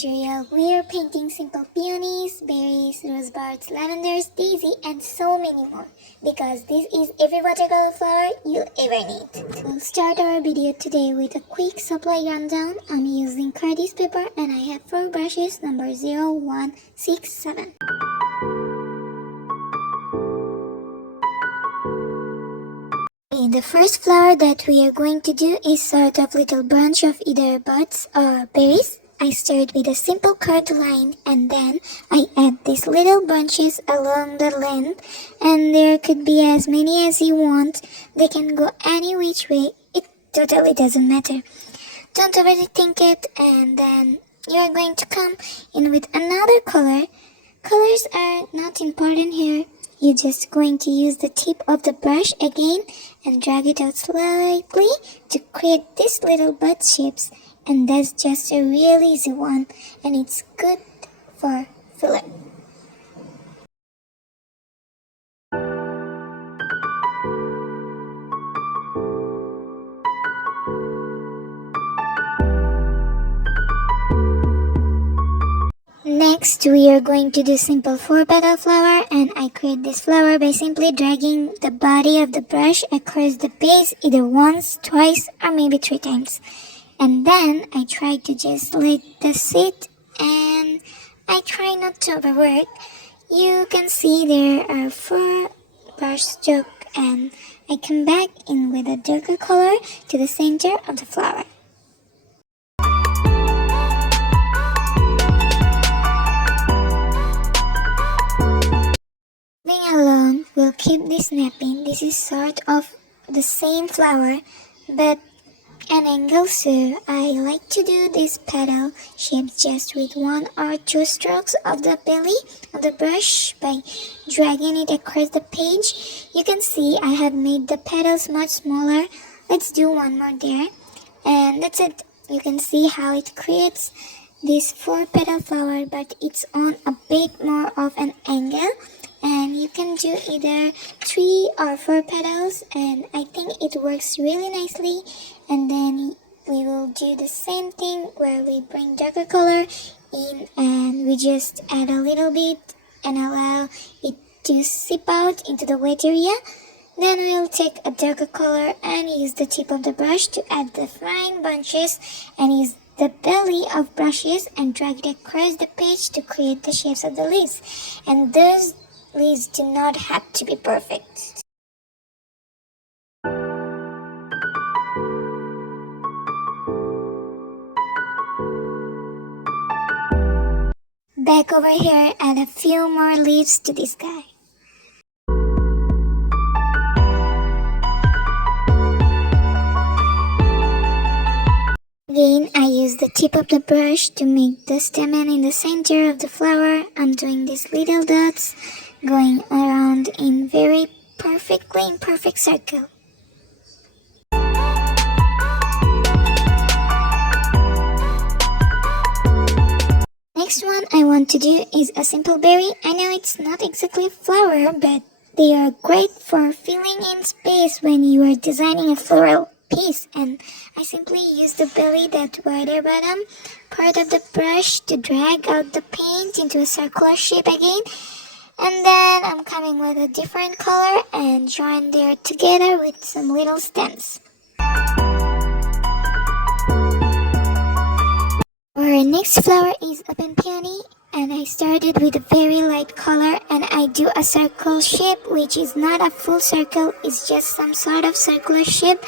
tutorial, we are painting simple peonies, berries, rosebuds, lavenders, daisy and so many more because this is every watercolor flower you'll ever need. We'll start our video today with a quick supply rundown. I'm using Cardis paper and I have 4 brushes number 0167. The first flower that we are going to do is sort of little bunch of either buds or berries. I start with a simple curved line and then I add these little bunches along the length, and there could be as many as you want. They can go any which way, it totally doesn't matter. Don't overthink it, and then you're going to come in with another color. Colors are not important here. You're just going to use the tip of the brush again and drag it out slightly to create these little bud shapes, and that's just a real easy one and it's good for filler. Next, we are going to do simple 4-petal flower, and I create this flower by simply dragging the body of the brush across the base either once, twice, or maybe 3 times. And then I try to just let this sit, and I try not to overwork. You can see there are 4 brush strokes, and I come back in with a darker color to the center of the flower. Along, we'll keep this snapping. This is sort of the same flower but an angle, so I like to do this petal shapes just with 1 or 2 strokes of the belly of the brush by dragging it across the page. You can see I have made the petals much smaller. Let's do 1 more there, and that's it. You can see how it creates this 4-petal flower, but it's on a bit more of an angle. And you can do either 3 or 4 petals, and I think it works really nicely. And then we will do the same thing where we bring darker color in and we just add a little bit and allow it to seep out into the wet area. Then we'll take a darker color and use the tip of the brush to add the fine bunches and use the belly of brushes and drag it across the page to create the shapes of the leaves. And those leaves do not have to be perfect. Back over here, add a few more leaves to this guy. Again, I use the tip of the brush to make the stamen in the center of the flower. I'm doing these little dots going around in very perfectly imperfect circle. Next one I want to do is a simple berry. I know it's not exactly a flower, but they are great for filling in space when you are designing a floral piece, and I simply use the belly, that wider bottom part of the brush, to drag out the paint into a circular shape again, and then I'm coming with a different color and join there together with some little stems. Our next flower is open peony, and I started with a very light color and I do a circle shape, which is not a full circle, it's just some sort of circular shape.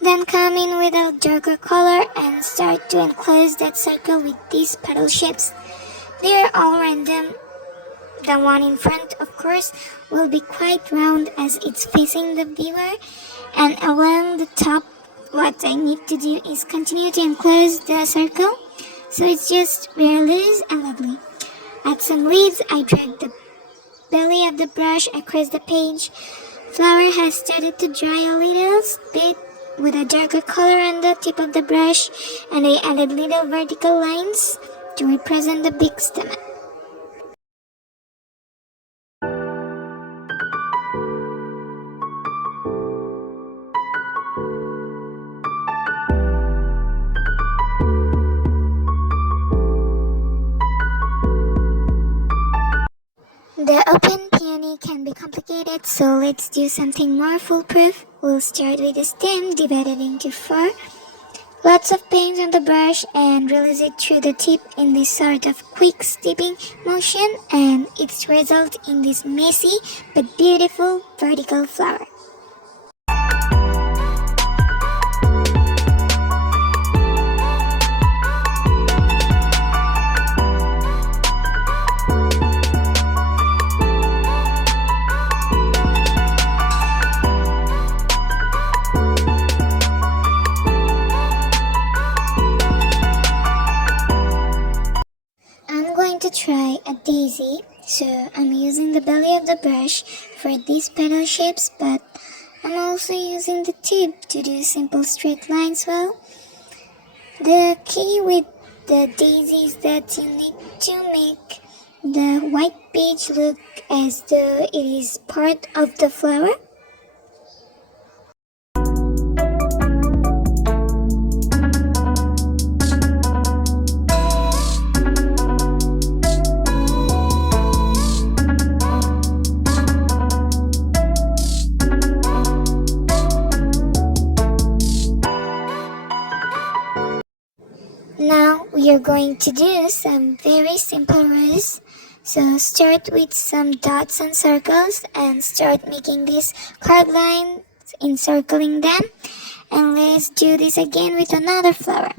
Then come in with a darker color and start to enclose that circle with these petal shapes. They are all random. The one in front, of course, will be quite round as it's facing the viewer. And along the top, what I need to do is continue to enclose the circle, so it's just very loose and lovely. Add some leaves. I drag the belly of the brush across the page. Flower has started to dry a little bit with a darker color on the tip of the brush, and I added little vertical lines to represent the big stamen. The open peony can be complicated, so let's do something more foolproof. We'll start with the stem divided into 4. Lots of paint on the brush and release it through the tip in this sort of quick stepping motion, and it's result in this messy but beautiful vertical flower. To try a daisy, so I'm using the belly of the brush for these petal shapes, but I'm also using the tip to do simple straight lines. Well, the key with the daisy is that you need to make the white page look as though it is part of the flower. Now we are going to do some very simple rules. So start with some dots and circles and start making these card lines, encircling them. And let's do this again with another flower.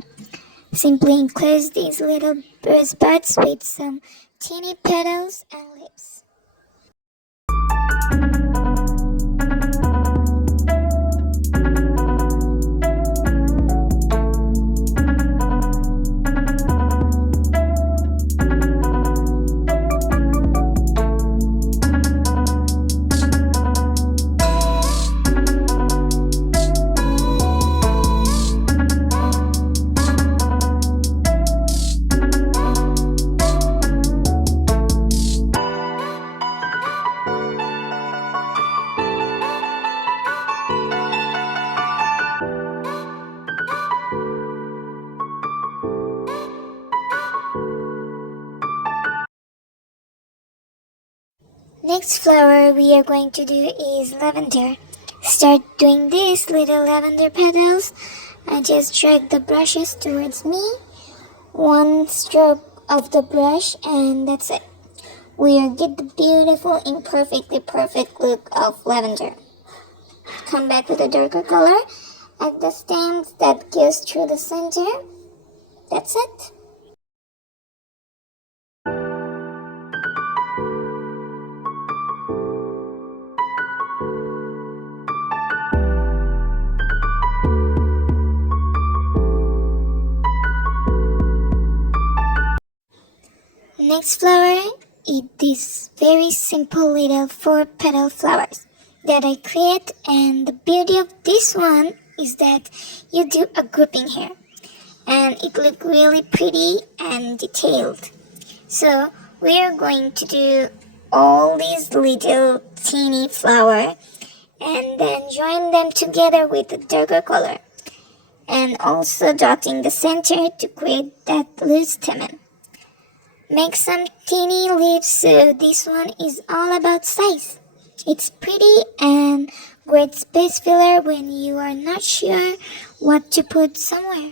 Simply enclose these little rose buds with some teeny petals and leaves. Next flower we are going to do is lavender. Start doing these little lavender petals. I just drag the brushes towards me. One stroke of the brush and that's it. We'll get the beautiful imperfectly perfect look of lavender. Come back with a darker color at the stems that goes through the center. That's it. Next flower is these very simple little 4-petal flowers that I create, and the beauty of this one is that you do a grouping here and it look really pretty and detailed. So we are going to do all these little teeny flower and then join them together with a darker color and also dotting the center to create that loose stamen. Make some teeny leaves, so this one is all about size. It's pretty and great space filler when you are not sure what to put somewhere.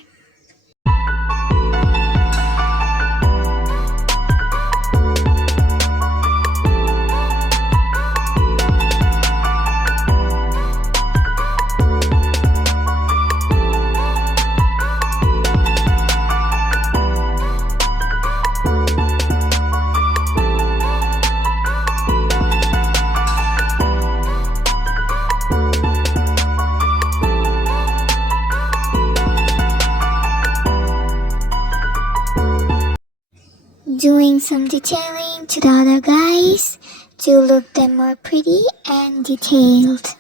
Doing some detailing to the other guys to look them more pretty and detailed.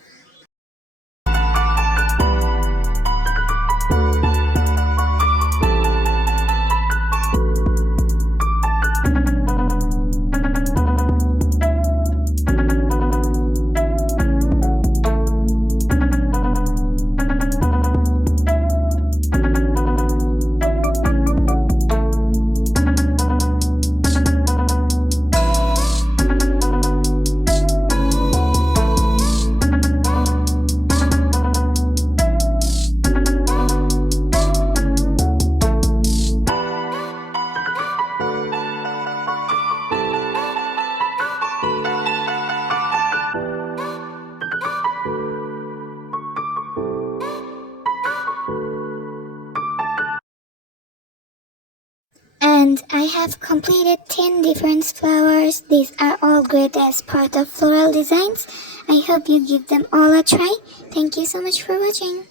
And I have completed 10 different flowers. These are all great as part of floral designs. I hope you give them all a try. Thank you so much for watching.